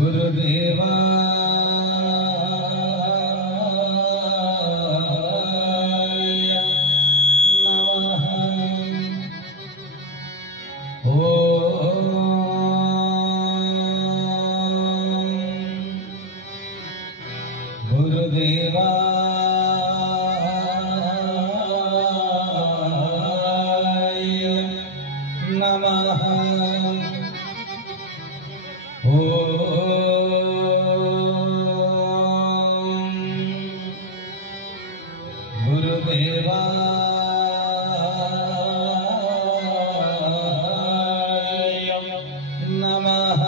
गुरुदेवा नमः। गुरुदेवा नमः। गुरुदेवा नमः।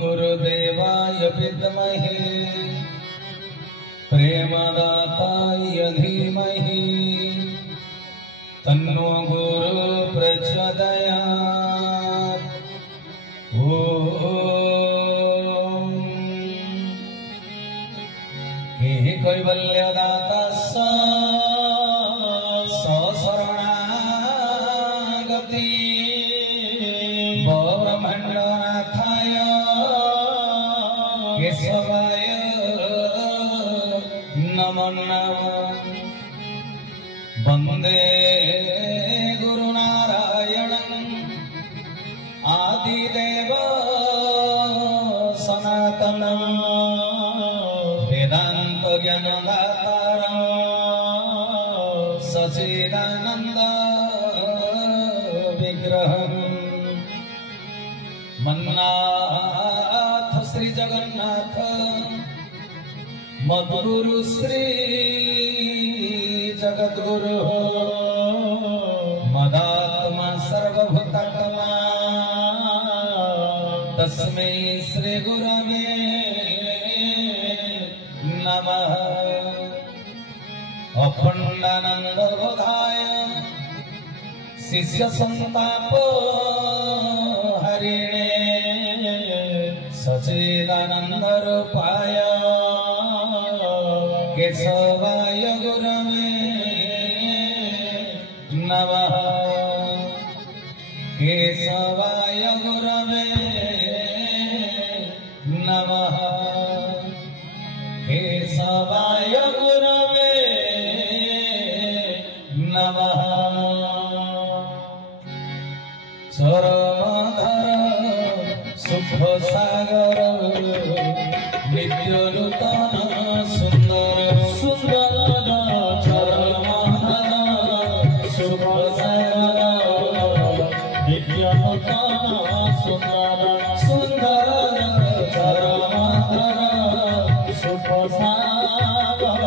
गुरुदेवाय विद्महे प्रेमदाताय धीमहि तन्नो गुरु प्रचोदयात्। हे कैवल्यदाता शरणागति ब्रह्माण्डनाथाय केशवाय नमो नमः। वन्दे गुरुनारायणं आदिदेव सनातनं वेदांत ज्ञानदातारं सच्चिदानन्द विग्रहं मन्नाथ श्री जगन्नाथ मद्गुरु श्री जगद्गुरु मदात्मा सर्वभूतात्मा तस्मै श्री गुरवे नमः। अखंडानंद बोधाय शिष्य संताप हरिणे सच्चिदानंद रूपाय केशवाय गुरवे नमः। केशवाय गुरवे नमः। केशवाय गुरवे नमः। चरमधर शुभ सागर नित्य नूतन सुंदर सुंदर चरमधर शुभ सागर नित्य नूतन सुंदर सुंदर चरमधर शुभ सागर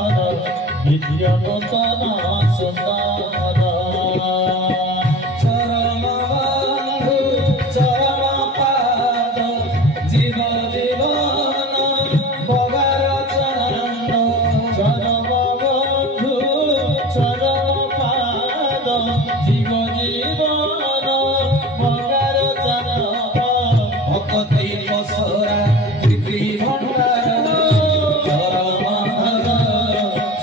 नित्य नूतन सुंदर चरम बंधु चरम पाद जीव जीवन बगार चरण चरम बंधु चरम पाद जीव जीवन बगार चरण भक्ति पसरा कृति भंडार चरम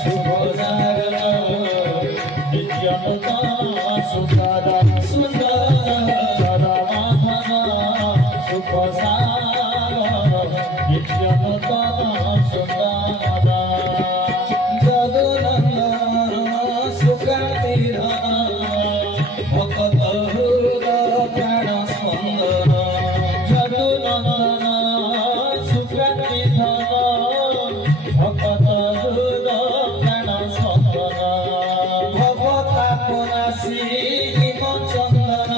शुभ सागर नित्य नूतन सुंदर सुंदर चरम शुभ सागर नित्य नूतन सुंदर जदुनंदन सुकृति भक्त हृदय प्राण स्पंदन जदुनंदन सुकृति भक्त हृदय प्राण स्पंदन भवतापनासी चंदन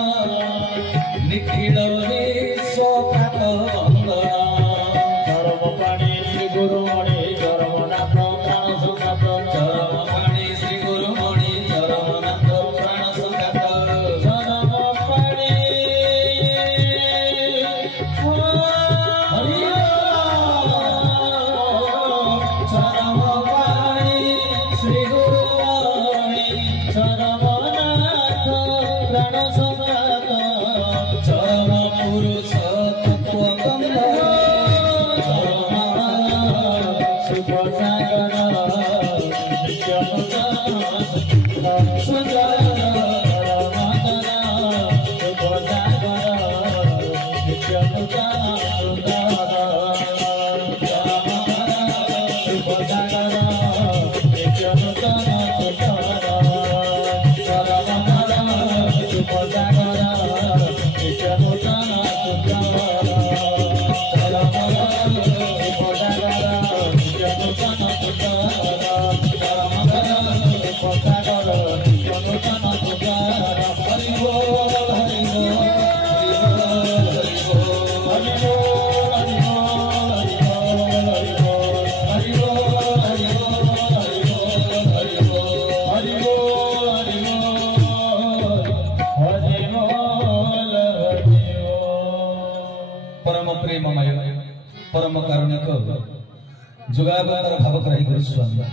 निखिल विश्वख्यात वंदन चरम पाणी श्री गुरुमणि चरमनाथ प्राण सुखात चरम पाणी श्री गुरुमणि चरमनाथ प्राण सुखात चरम पाणी चरम पाणी श्री गुरुमणि चरमनाथ प्रेममय परम कारुणिक जुगावतार भावग्राही गुरुस्वामी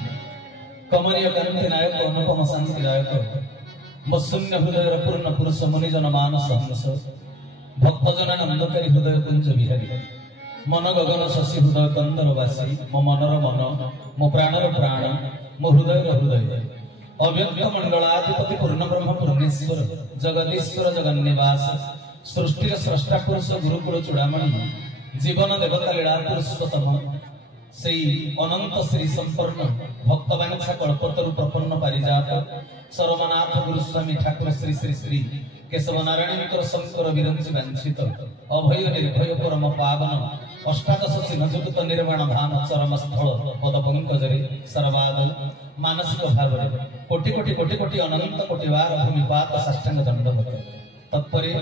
कमनीय कांति नायक अनुपम शांति नायक मो शून्य हृदय पूर्ण पुरुष मुनिजन मानस हंस भक्तजनानंदकारी हृदय कुंज विहारी मन गगन शशि हृदय कंदरवासी मो मनर मन मो प्राणर प्राण मो हृदय हृदय अव्यक्त मंडलाधिपति पूर्ण ब्रह्म पूर्णेश्वर जगदीश्वर जगन्निवास सृष्टिर स्रष्टा पुरुष गुरुकुल चूड़ामणि जीवन देवता लीला पुरुषोत्तम से अनंत श्री संपन्न भक्तवांछा कल्पतरु प्रपन्न पारिजात सर्वनाथ गुरुस्वामी ठाकुर श्री श्री श्री केशव नारायण शंकर विरंची वांछित अभय निर्भय परम पावन अष्टादश चिन्हयुक्त निर्वाण धाम चरम स्थल पद पंकजरे सर्वाद मानसिक भाव कोटि कोटि कोटि कोटि अनंत कोटिवार भूमिपात साष्टांग दंडवत तत्परे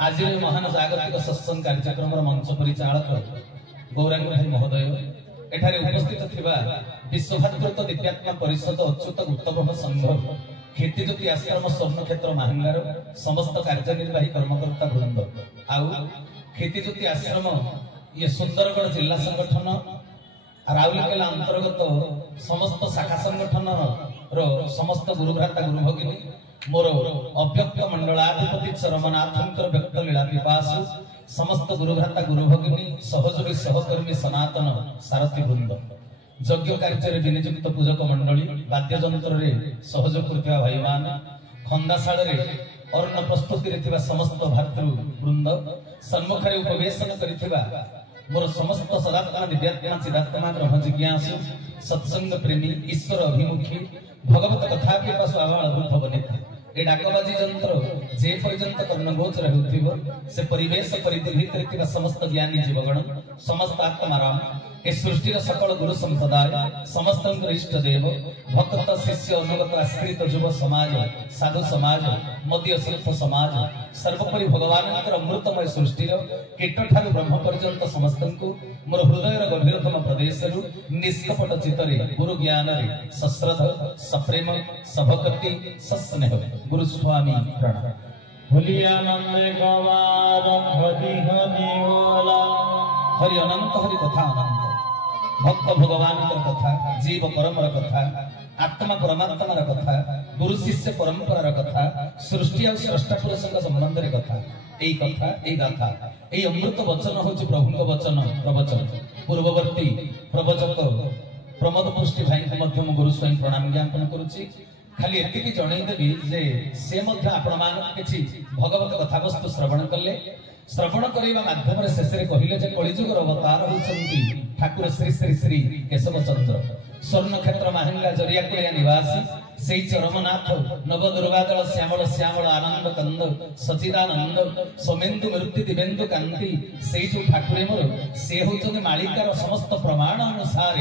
आज महान जागतिक सत्संग कार्यक्रम मंच परिचालक गौरांग भाई महोदय एठारे उपस्थित थिबा विश्वभातृत्व दिव्यात्मा परिषद अच्युत गुप्तभव संघ कीर्तिज्योति आश्रम स्वर्ण क्षेत्र महांगार समस्त कार्यनिर्वाही कर्मकर्ता वृंद आउ कीर्तिज्योति आश्रम ये सुंदरगढ़ जिला संगठन राउरकेला अंतर्गत समस्त शाखा संगठन रो समस्त गुरुभ्राता गुरु भगिनी मोर अव्यक्त मंडलाधिपति चरमनाथंकर व्यक्त लीला पिपासु समस्त गुरुभ्राता गुरु भगिनी सहयोगी सहकर्मी सनातन सारथी वृंद यज्ञ कार्य विनियुक्त पूजक मंडली वाद्यजंत्र सहयोग करथिबा भाई मान खंदाशाल अर्ण प्रस्तुति समस्त भातृ वृंद सम्मुखें उपवेशन करथिबा मोर समस्त सदात्मा दिव्यात्मा चिदात्मा ब्रह्म जिज्ञासु सत्संग प्रेमी ईश्वर अभिमुखी भगवत कथा के पास आवाल वृद्ध बनिथे ए डाकबाजी जंत्र जे पर्यंत कर्णगोचर हेउथिबो से परिवेश परिधि भितर थिबा समस्त ज्ञानी जीवगण समस्त आत्माराम ए सृष्टिर सकल गुरु संप्रदाय समस्त इष्ट देव भक्त शिष्य अनुगत आश्रित युव समाज साधु समाज मध्य तीर्थ समाज सर्वोपरि भगवान अमृतमय सृष्टिर कीट ठारू ब्रह्म पर्यंत समस्त मोर हृदय गभीरतम प्रदेश निष्कपट चित्तरे गुरु ज्ञान सश्रद्ध सप्रेम सभक्ति सस्नेह गुरुस्वामी प्रणव भुलियानंद गवार हरि हरि ओला हरि अनंत हरि कथा अनंत भक्त भगवान कथा जीव परमर कथा आत्मा परमात्मार कथा गुरु शिष्य परंपरार कथा सृष्टि और स्रष्टा पुरुष संबंध कथा यही कथा यही गाथा यही अमृत वचन हूँ प्रभु वचन प्रवचन पूर्ववर्ती प्रवचक प्रमोद पुष्टि भाई गुरुस्वामी प्रणाम ज्ञापन करुच्ची खाली एति जनईदेवी जे से किसी भगवत कथा वस्तु श्रवण कले श्रवण करने माध्यम शेष कहले कलिजुगर अवतार होती ठाकुर श्री श्री श्री केशव चंद्र स्वर्ण क्षेत्र माहिंगा जरियाकुलिया निवासी से चरमनाथ नव दुर्वादल श्यामल श्यामल आनंद कंद सचिदानंद सोमेन्दु मृत्यु दिवेन्दु कांति से जो ठाकुरे मोर से होचंदी मालिकार समस्त प्रमाण अनुसार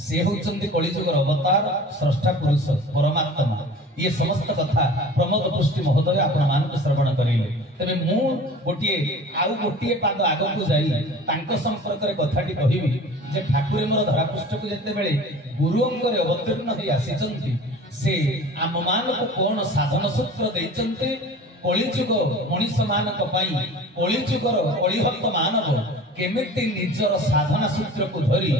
से होचंदी कलिजुगर अवतार स्रष्टा पुरुष परमात्मा ये समस्त कथा प्रमोद पुष्टि महोदय आपण मान श्रवण करिले तबे मु गोटिए आउ गोटिए पाद आगकु जाई तांको संपर्क रे कथाटी कहिबी जे ठाकुरे मोर धरा पृष्ठ को जते बेले गुरु अंगरे अवतीर्ण होई आसीचंती से आम मान को कोन साधन सूत्र दैचंती कलिजुग मनुष्य मानक पई कलिजुगर कलिहत मानव केमिति निजर साधना सूत्र को धरी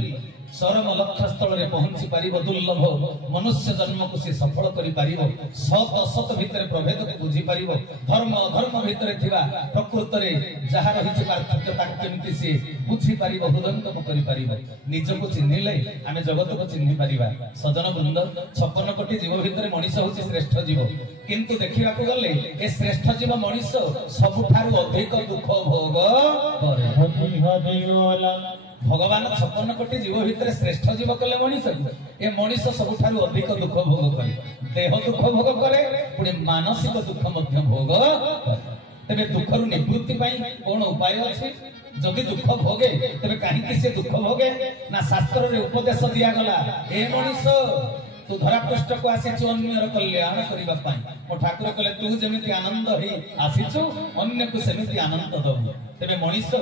चरम लक्ष्य स्थल रे पहुंची पारिबो दुर्लभ मनुष्य जन्म को से सफल करि पारिबो सत असत भितर प्रभेद को बुझी पारिबो धर्म अधर्म भितर थिबा प्रकृत रे जहा रहिछि पार्थक्य ताक केमिति से बुझी पारिबो हृदयंगम करि पारिबो निज को चिन्हिले आमे जगत को चिन्हि पारिबा सजन वृंद 56 कोटी जीव भितर मनुष्य होछि श्रेष्ठ जीव किंतु देखिबा को गले ए श्रेष्ठ जीव मनुष्य सबठारु अधिक दुख भोग करे हरि हरि ओला भगवान 56 कोटी जीव भितर श्रेष्ठ जीव कले मनीष ए मनीष सबुठारु अधिक दुख भोग करे देह दुख भोग करे पुणे मानसिक दुख मध्य भोग करे तबे दुखरु निवृत्ति पाई कोन उपाय अछि जदि दुख भोगे तबे काहे से दुख भोगे ना शास्त्र रे उपदेश दिया गला ए मनीष तू धरा पृष्ठ को आसी अन्यर कल्याण करबा पाई मो ठाकुर कहले तू जेमिति आनंद हे आसीछु अन्य को सेमिति आनंद दबु तबे मनीष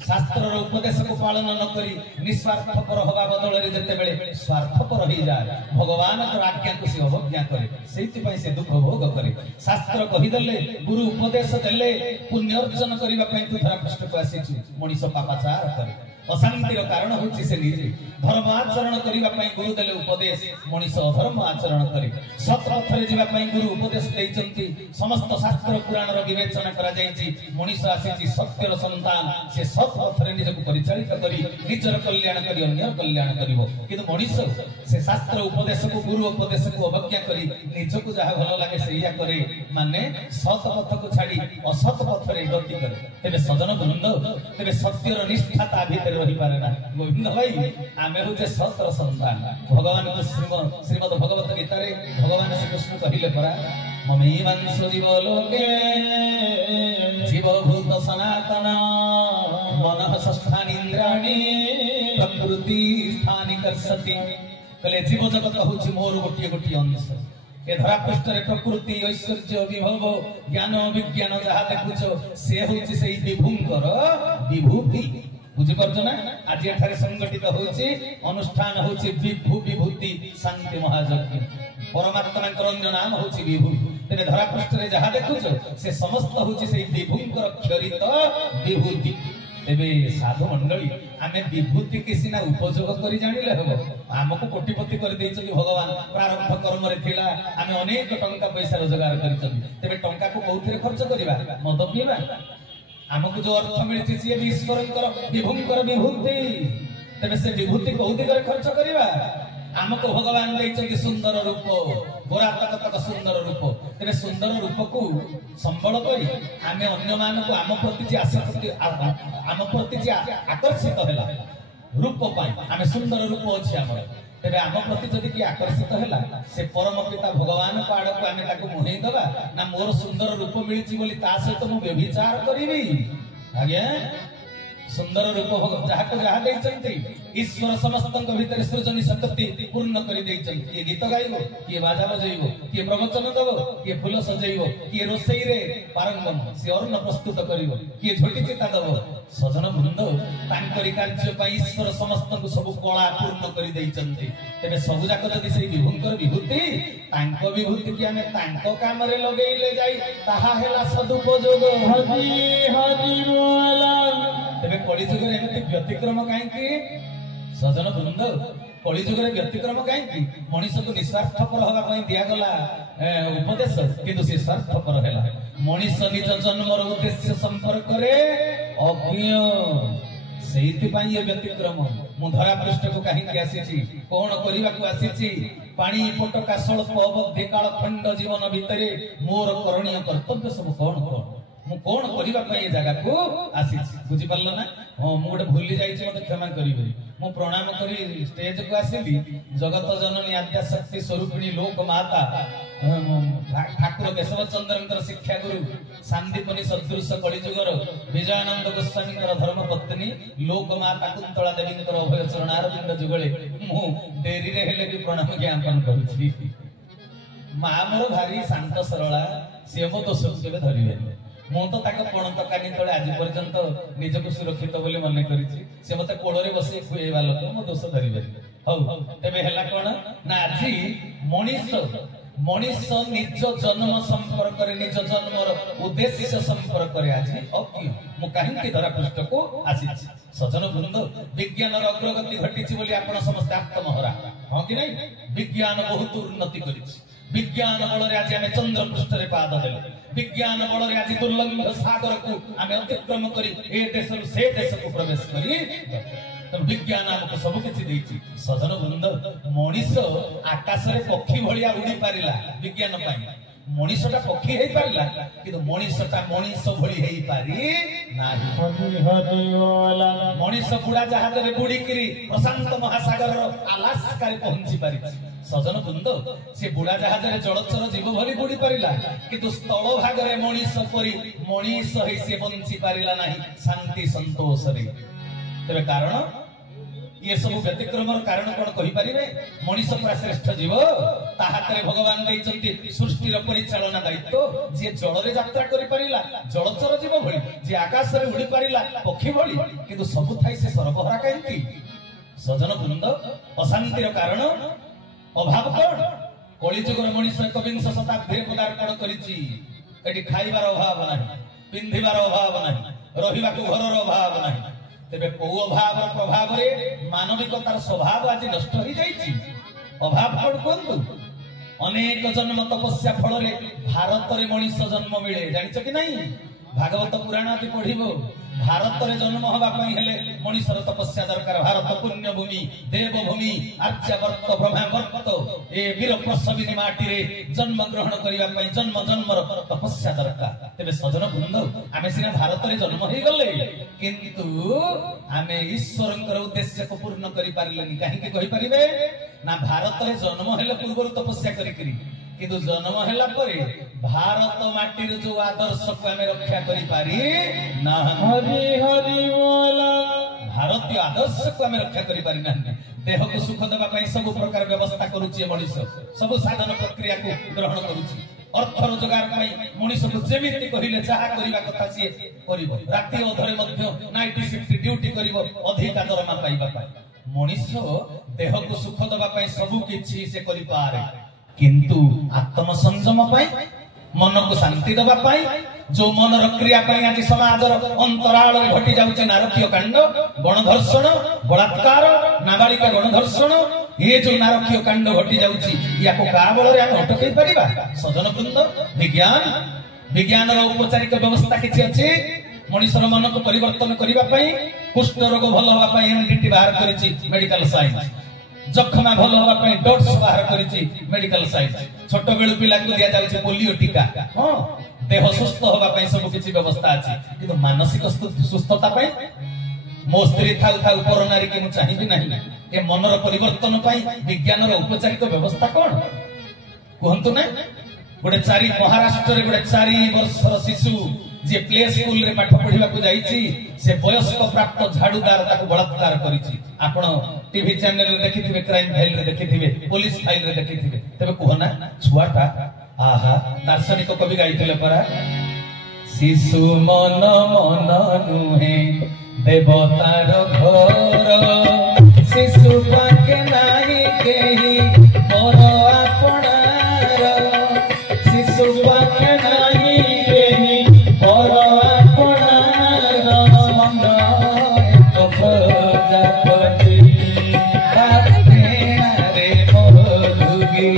शास्त्र उपदेश को पालन न करी निस्वार्थपर हवा बदल जितेबले स्वार्थपर हो जाए भगवान आज्ञा को सी अवज्ञा करे से दुख भोग करे। शास्त्र कहीदेले गुरु उपदेश देले पुण्य अर्जन करने तू धरापृष्ठ को आसी मनीष पापाचार करे अशांतिर कारण होची से निजे धर्म आचरण करिवा पई गुरु देले उपदेश मनीष अधर्म आचरण करे सत पथरे जीवा पई गुरु उपदेश दैचंती समस्त शास्त्र पुराण रो विवेचना करा जाईची मनीष आसीची सत्यर संतान से सत पथरे निजको परिचालित करी निजर कल्याण करी अन्यर कल्याण करिवो किंतु मनीष से शास्त्र उपदेश को गुरु उपदेश को अवज्ञा करी निजको जहा भलो लागे सेया करे माने सत पथ को छाडी असत पथरे गति करे तेबे सजन वृंद तेबे सत्यर निष्ठाता भीतर रही पारे ना गोविंद भाई आमे होचे सतर संतान भगवान को श्रीमद् भगवत गीता रे भगवान श्री कृष्ण कहिले परा ममेवांश जीव लोके जीव भूत सनातन मनः षष्ठानि इंद्रियाणि प्रकृति स्थानि कर्षति कले जीव जगत होची मोर गोटिए गोटिए अंश ए धरा पृष्ठ रे प्रकृति ऐश्वर्य विभव ज्ञान विज्ञान जहा देखुछो से होची सेई विभुंकर विभूति बुझी पारछो ना आज एठारे संगठित होची अनुष्ठान होची विभू विभूति शांति महायज्ञ परमात्मा अन्य नाम होची विभू तेरे धरा पृष्ठ रे जहा देखुछो से समस्त होची सेई विभुंकर क्षरित विभूति तेबे साधु मंडली आमे विभूति किसिना उपयोग करी जानिले हबो हमको कोटिपति कर देइछथि भगवान प्रारंभ कर्म रे थिला आमे अनेक टंका पैसा रोजगार करिछथि तेबे टंका को कोउथिरे खर्च करिबा मद पीबा हमको जो अर्थ मिलछि से ईश्वरकर विभुंकर विभूति तेबे से विभूति को दिगरे खर्च करिबा हमको भगवान देइछथि सुंदर रूप गोरा तक सुंदर रूप तेरे सुंदर रूप को संबल करी आमे अन्य मान को आम प्रति जे आसक्ति आम प्रति जे आकर्षित होला रूप पाई आमे सुंदर रूप अछि हमर तेरे आम प्रति जदि कि आकर्षित होला से परम पिता भगवान को आड़ को आमे ताको मुहेई दबा ना मोर सुंदर रूप मिलिछि बोली ता सहित मु व्यभिचार करिवि आज्ञा सुंदर रूप जहा को जहा देइछन्ति ईश्वर समस्तक भीतर सृजनी शक्ति पूर्ण करि देइछन्ति ये गीत गाइबो ये बाजा बजाइबो ये प्रवचन देबो ये फूल सजाइबो ये रोसई रे पारंगम से अन्न प्रस्तुत करिवो ये झोटी चिता देबो सजन वृंद तांकरी कार्य पई ईश्वर समस्तक सब कला पूर्ण करि देइछन्ति तेबे सब जाक जदि से विभुंकर विभूति तांको विभूति कि आमे तांको काम रे लगेइले जाई ताहा हेला सदुपयोग हरि हरि बोला तेबे कलिजुग रे एमति व्यतिक्रम काहे कि सजन वृंद कलिजुग रे व्यतिक्रम काहे कि मनुष्य को निस्वार्थपर होगा पई दिया गला उपदेश किंतु से स्वार्थपर हैला मनुष्य निज जन्मर उद्देश्य संपर्क रे अज्ञ सेहिति पई ये व्यतिक्रम मु धरा पृष्ठ को काहे कि आसीची कोन करिवा को आसीची पानी पटका स्वल्प अवधि काल खंड जीवन भितरे मोर करणीय कर्तव्य सब कोन कोन मु कोन करिवा पई जगह को आसी बुझी परलो ना हां मु गोटे भूली जाईची मते क्षमा करिवे मु प्रणाम करी स्टेज को आसीली जगत जननी आद्या शक्ति स्वरूपिणी लोक माता ठाकुर केशव चंद्रंकर शिक्षा गुरु शांतिपनी सदृश कलिजुगर विजयानंद गोस्वामीकर धर्म पत्नी लोक माता कुंतला देवीकर अभय चरणारविंद जुगले मु देरी रे हेले भी प्रणाम ज्ञापन करूची मा मोर भारी शांत सरला से मो दोष केबे धरिबे मु तो ताक पणत कानी तळे आज पर्यंत निजको सुरक्षित बोली मने करिछि से मते कोळरे बसे खुएवा लोक मो दोष धरिबे हौ तेबे हला कोन ना आजी मनीष निज जन्म संपर्क रे निज जन्मर उद्देश्य संपर्क रे आज अज्ञ मु काहे धरा पृष्ठ को आसी सजन वृंद विज्ञान अग्रगति घटिछि बोली आपण समस्त आत्महरा हां कि नहीं विज्ञान बहुत उन्नति करिछि विज्ञान बल रे आज आमे चंद्र पृष्ठ रे पाद देले विज्ञान बल रे आज दुर्लंघ सागर को आमे अतिक्रम करी ए देश से देश को प्रवेश करी तो विज्ञान हमको सब किछि देछि सजन वृंद मनीष आकाश रे पक्षी भलिया उड़ी पारिला विज्ञान पाई मनीषटा पक्षी हेई पारिला किंतु मनीषटा मनीष भली हेई पारि नाही हरि हरि बोला मनीष बुढ़ा जहाज रे बुड़ी करी प्रशांत महासागर रो अलास्का रे पहुंची पारि सजन वृंद से बुढ़ा जहाज रे जलचर जीव भली बुड़ी पारिला किंतु स्थल भाग रे मनीष परी मनीष हेई से बंची पारिला नाही शांति संतोष रे तेबे कारण ये सब व्यतिक्रम कारण कौन कहि परिबे मनीष पुरा श्रेष्ठ जीव ताहातरे भगवान दैचंती सृष्टिर परिचालना दायित्व जे जल रे यात्रा करि परिला जलचर जीव भली जे आकाश रे उड़ी पारिला पक्षी भली किंतु सबु थाई से सर्वहरा काहेकि सजन वृंद अशांतिर कारण अभाव कोन कलिजुगर मनुष्य एकविंश शताब्दी पदार्पण करिछि एटी खाइबार अभाव नाही पिंधिबार अभाव नाही रहिबाकु घरर अभाव नाही तेबे को अभाव प्रभाव रे मानविकतार स्वभाव आज नष्ट हो जाइछि अभाव कोन कोंतु अनेक जन्म तपस्या फल रे भारत रे मनुष्य जन्म मिले जानिछ कि नहीं भागवत पुराण आदि पढ़िबो भारत रे जन्म हवा पई हेले मनुष्यर तपस्या दरकार भारत पुण्य भूमि देव भूमि आर्यावर्त ब्रह्मावर्त ए वीर प्रसविनी माटी रे जन्म ग्रहण करिवा पई जन्म जन्मर तपस्या दरकार तेबे सजन वृंद आमे सिना भारत रे जन्म हे गले किंतु आमे ईश्वरंकर उद्देश्य को पूर्ण करि पारिलनी काहे कि कहि परिबे ना भारत रे जन्म हेले पूर्व तपस्या करि किंतु जन्म हेला परे भारत माटी रे जो आदर्श को हमें रक्षा करि पारी ना हरि हरि बोला भारतीय आदर्श को हमें रक्षा करि पारी ना देह को सुख देबा पई सब प्रकार व्यवस्था करूची मनुष्य सब साधन प्रक्रिया को ग्रहण करूची अर्थ रोजगार पई मनुष्य को जेमिति कहिले चाहा करिवा कथा से करिवो राति अधरे मध्य नाइट शिफ्ट ड्यूटी करिवो अधिक दरमा पाइबा पई मनुष्य देह को सुख देबा पई सब किछि से करि पारे किंतु आत्म संयम पाई मन को शांति देबा पाई जो मनर क्रिया पाई आज समाजर अंतराल रे घटी जाउचे नारकीय कांड गणधर्षण बलात्कार नाबालिका गणधर्षण ये जो नारकीय कांड घटी जाउची याको काबल रे हम अटकई परिबा सजन वृंद विज्ञान रो उपचारिक व्यवस्था किछि अछि मनुष्यर मन को परिवर्तन करिबा पाई कुष्ठ रोग भल होबा पाई एमडीटी बाहर करिछि मेडिकल साइंस जखमा भल होबा पई डॉट्स बाहर करिछि मेडिकल साइंस छोट बेलु पिला को दिया जाउछि पोलियो टीका हां देह सुस्थ होबा पई सब किछि व्यवस्था अछि किंतु मानसिक सुस्थता पई मो स्त्री थाउ थाउ कोरोनारी के मु चाहिबी नाही ए मनर परिवर्तन पई विज्ञान रो उपचारिक व्यवस्था कोन कहंतु ना गोटे 4 महाराष्ट्र रे गोटे 4 वर्षर शिशु जे प्ले स्कूल रे पाठ पढिबा को जाईछि से वयस्क प्राप्त झाड़ूदार ताको बलात्कार करिछि आपण टीवी चैनल रे देखिथिबे क्राइम फाइल रे देखिथिबे पुलिस फाइल रे देखिथिबे तबे कहना छुआटा आहा दार्शनिक कवि गाइथिले परा शिशु मन मन नुहे देवतार घर शिशु पाके नाही केही मोर आपणार शिशु पाके नाही केही मोर आपणार मन एक प्रजापति राते रे मधुगी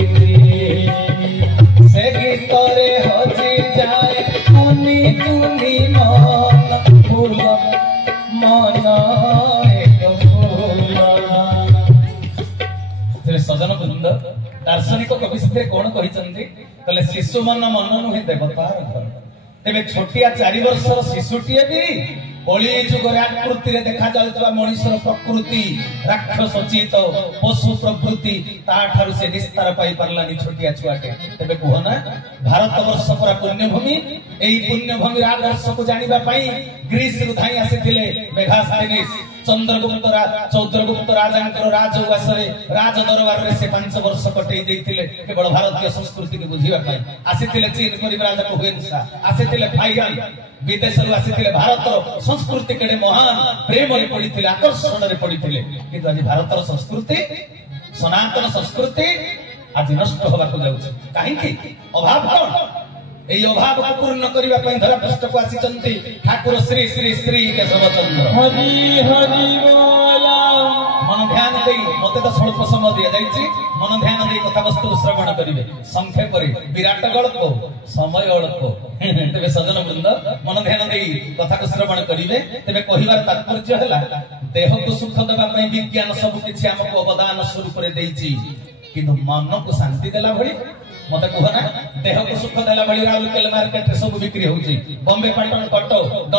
से गीतरे हजी जाए कुनी कुनी मन फूल मन एक फूल सजन वृंद दार्शनिक कवि से कौन कहले शिशु मन मन नुहे देवतार घर तेरे छोटिया 4 वर्षर शिशुटीए भी कली जुगर आकृति रे देखा जाउतबा मनुष्यर प्रकृति राक्षस चित पशु प्रवृत्ति ताठारु से निस्तार पाई परलानी छोटिया छुआटे तेबे कहना भारत वर्ष पूरा पुण्य भूमि एई पुण्य भूमि आदर्श को जानिबा पाई ग्रीस रु धाई आसीथिले मेघास्थनीस चंद्रगुप्त राजांकर राजउवास रे राज दरबार रे से 5 वर्ष कटई देथिले केवल भारतीय संस्कृति के बुझिबा पाई आसीथिले चीन परिव्राज को हुएनसा आसीथिले फाइयान विदेश रु आसीथिले भारत संस्कृति केडे महान प्रेम रे पडिथिले आकर्षण रे पडिथिले किंतु आज भारतर संस्कृति सनातन संस्कृति आज नष्ट होबा को जाउछ काहे कि अभाव कोन एई अभाव को पूर्ण करिबा पई धरा पृष्ठ को आसीचंती ठाकुर श्री श्री श्री केशवचंद्र हरि हरि बोला मन ध्यान देई मते तो स्वल्प समय दिया जाईची मन ध्यान देई कथा वस्तु श्रवण करिवे संक्षेप रे विराट गल्प समय अल्प तबे सजन वृंद मन ध्यान देई कथा को श्रवण करिवे तबे कहिवार तात्पर्य हला देह को सुख देबा पई विज्ञान सब किछि हमको अवदान स्वरूप रे देईची किंतु मन को शांति देला भली मते कहना देह को सुख देला भली राउरकेला मार्केट रे सब बिक्री होउची बॉम्बे पाटन कटक